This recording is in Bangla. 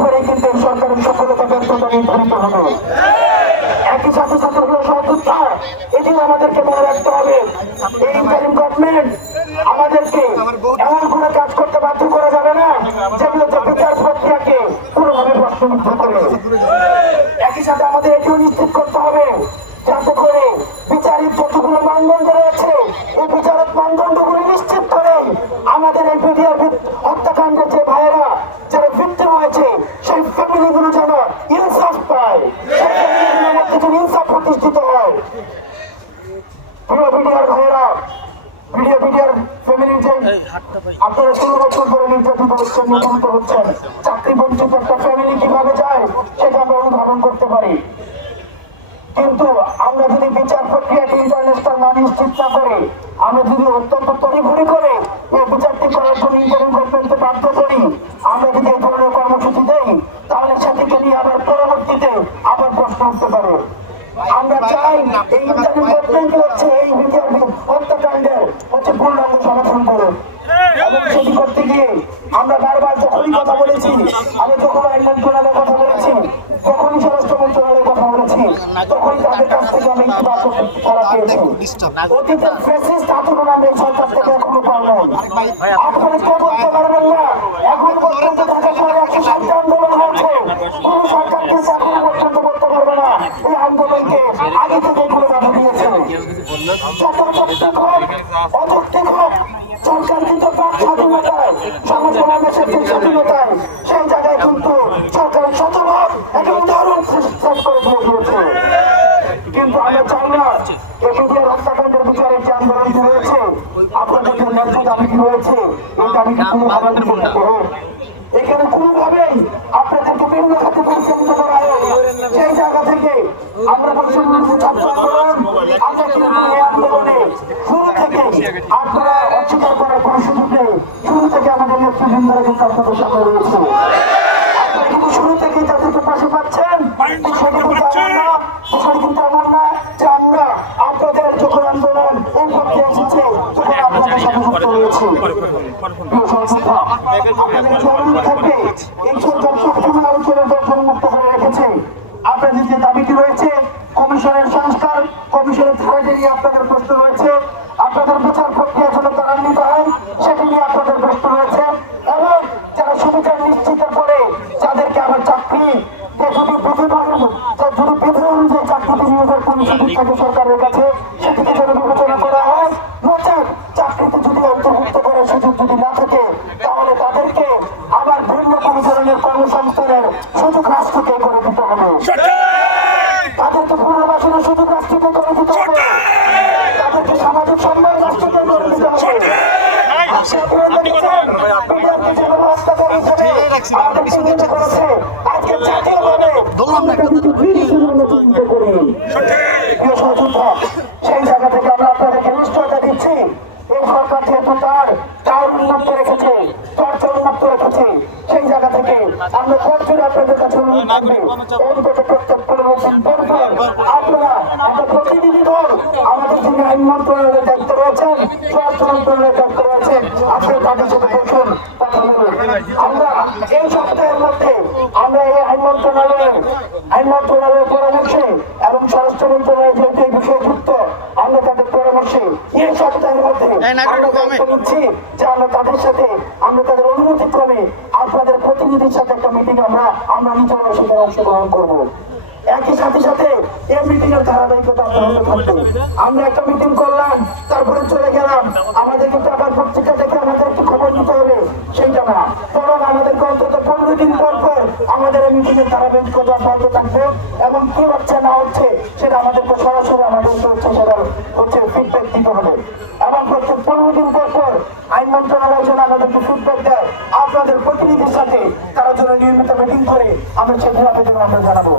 পরে কিন্তু সরকারের সফলতা ব্যর্থতা নির্ধারিত হবে। একই সাথে সাথে সহযোদ্ধা এটিও আমাদেরকে মনে রাখতে হবে, এই ইন্টারিম গভর্নমেন্ট আমাদেরকে এমন কোনো কাজ করতে বাধ্য করা যাবে না যেগুলোতে বিচার প্রক্রিয়াকে কোনোভাবে প্রশ্নবিদ্ধ করে। একই সাথে আমাদের এটিও নিশ্চিত করতে হবে যাতে করে বিচারিক যতগুলো মানদণ্ড রয়েছে এই বিচারক মানদণ্ডগুলি নিশ্চিত করে আমাদের এই বিডিআর হত্যাকাণ্ডের যে ভাইয়েরা যারা ভিক্টিম হয়েছে সেই ফ্যামিলিগুলো যেন ইনসাফ পায়, সেই ফ্যামিলিগুলোর মধ্যে যেন ইনসাফ প্রতিষ্ঠিত হয়। প্রিয় বিডিআর ভাইয়েরা, বিডিআর ফ্যামিলি যে আপনারা 16 বছর ধরে নির্যাতিত হচ্ছেন, নির্যাতিত হচ্ছেন, চাকরি বঞ্চিত একটা ফ্যামিলি কিভাবে যায় সেটা আমরা অনুধাবন করতে পারি। কিন্তু আমরা যদি বিচার প্রক্রিয়াকে ইন্টারন্যাশনাল না নিশ্চিত না করে, আমরা যদি অত্যন্ত তড়িঘড়ি করে এই বিচারটি করার জন্য ইন্টারিম গভর্নমেন্টকে বাধ্য করি, আমরা যদি এই ধরনের কর্মসূচি দেই তাহলে সেটিকে নিয়ে আবার পরবর্তীতে আবার প্রশ্ন উঠতে পারে। আমরা চাই এই ইন্টারিম গভর্নমেন্ট হচ্ছে এই বিচার হত্যাকাণ্ডের পূর্ণাঙ্গ সমাধান করুন। এবং সেটি করতে গিয়ে আমরা বারবার যখনই কথা বলেছি, আমি যখন আইন মন্ত্রণালয়ের কথা বলেছি, যখনই স্বরাষ্ট্র মন্ত্রণালয়ের কথা বলেছি, তখনই তাদের কাছ থেকে আমি ইতিবাচক সাড়া পেয়েছি। অতীতের ফ্যাসিস্ট আচরণ আমরা এই সরকার থেকে এখনো পাই নাই। আপনারা কেউ বলতে পারবেন না এখন পর্যন্ত ঢাকা শহরে 160টি আন্দোলন হয়েছে, কোন সরকার কিন্তু এখনো পর্যন্ত বলতে পারবে না এই আন্দোলনকে আগে থেকে কোনো বাধা দিয়েছে। অযৌক্তিক হোক, সরকার কিন্তু বাক স্বাধীনতায়, সমাজ সমাবেশের যে স্বাধীনতায়, সেই জায়গায় কিন্তু সরকারের শতভাগ একটা উদাহরণ সেট করে দিয়ে দিয়েছে। কিন্তু আমরা চাই না বিডিআর হত্যাকাণ্ডের বিচারের যে আন্দোলনটি রয়েছে, আপনাদের যে ন্যায্য দাবিটি রয়েছে, এই দাবিটি কোনোভাবে এখানে কোনোভাবেই আপনাদেরকে ভিন্ন খাতে পরিচালিত করা হয়। সেই জায়গা থেকে আমরা পশ্চিমবঙ্গ ছাত্র আন্দোলন, আমরা কিন্তু এই আন্দোলনে শুরু থেকে আপনারা অস্বীকার করার কোনো সুযোগ নেই। শুরু থেকে আমাদের নেতৃবৃন্দরা কিন্তু আপনাদের সাথে রয়েছে। আপনারা কিন্তু শুরু থেকেই তাদেরকে পাশে পাচ্ছেন। বিষয়টি কিন্তু এমন না যে আমরা আপনাদের যখন আন্দোলন এই পক্ষে এসেছে তখন আপনাদের সাথে যুক্ত রয়েছে। আপনাদের জরুরি থাকবে এই সরকার সবসময় আলোচনার দর্শন মুক্ত করে রেখেছে। আপনাদের যে দাবিটি রয়েছে কমিশনের সংস্কার, কমিশনের ধারাটি নিয়ে আপনাদের প্রশ্ন রয়েছে, আপনাদের বিচার প্রক্রিয়া যেন ত্বরান্বিত হয় সেটি নিয়ে আপনাদের প্রশ্ন রয়েছে, এবং যারা সুবিচার নিশ্চিতের পরে যাদেরকে আবার চাকরি বিধি অনুযায়ী চাকরিতে নিয়োগের কোন সুযোগ থাকে সরকারের কাছে সেটিকে যেন বিবেচনা করা হয়। নচেত চাকরিতে যদি অন্তর্ভুক্ত করার সুযোগ যদি না থাকে তাহলে তাদেরকে আবার ভিন্ন কোনো ধরনের কর্মসংস্থানের সুযোগ রাষ্ট্রকে করে দিতে হবে, তাদেরকে পুনর্বাসনের সুযোগ রাষ্ট্রকে করে দিতে হবে, তাদেরকে সামাজিক সম্মান রাষ্ট্রকে করে দিতে হবে। সেই জায়গা থেকে আমরা আপনাদেরকে নিশ্চয়তা দিচ্ছি এই সরকার যেহেতু তার উন্নত রেখেছে, চর্চা উন্নত রেখেছে, সেই জায়গা থেকে আমরা সরকার আপনাদের কাছে অনুরোধ থাকবে অন্তত প্রত্যেক 15 দিন পর আপনারা একটা প্রতিনিধি দল আমাদের যিনি আইন মন্ত্রণালয়ের দায়িত্ব রয়েছেন, স্বরাষ্ট্র মন্ত্রণালয়ের দায়িত্ব রয়েছেন, আপনারা তাদের সাথে বসুন, কথা বলুন। আমরা এই সপ্তাহের মধ্যে আমরা এই আইন মন্ত্রণালয়ের পরামর্শে এবং স্বরাষ্ট্র মন্ত্রণালয়ের যেহেতু এই বিষয়ে যুক্ত, আমরা তাদের পরামর্শে এই সপ্তাহের মধ্যে আমরা দায়িত্ব নিচ্ছি যে আমরা তাদের সাথে, আমরা তাদের অনুমতি ক্রমে আপনাদের প্রতিনিধির সাথে একটা মিটিং আমরা নিজেরা সেখানে অংশগ্রহণ করবো। একই সাথে সাথে এই মিটিং এর ধারাবাহিকতা অব্যাহত থাকবে। আমরা একটা মিটিং করলাম, তারপরে চলে গেলাম, আমাদের কিন্তু আবার পত্রিকা দেখে আমাদের একটু খবর নিতে হবে সেইটা না, বরং আমাদেরকে অন্তত 15 দিন পর পর আমাদের এই মিটিং এর ধারাবাহিকতা অব্যাহত থাকবে এবং কি হচ্ছে না হচ্ছে সেটা আমাদেরকে সরাসরি আমাদের ফিডব্যাক দিতে হবে। এবং প্রত্যেক 15 দিন পর পর আইন মন্ত্রণালয় যেন আমাদেরকে ফিডব্যাক দেয় আপনাদের প্রতিনিধির সাথে, তারা যেন নিয়মিত মিটিং করে আমরা সেগুলো আমরা জানাবো।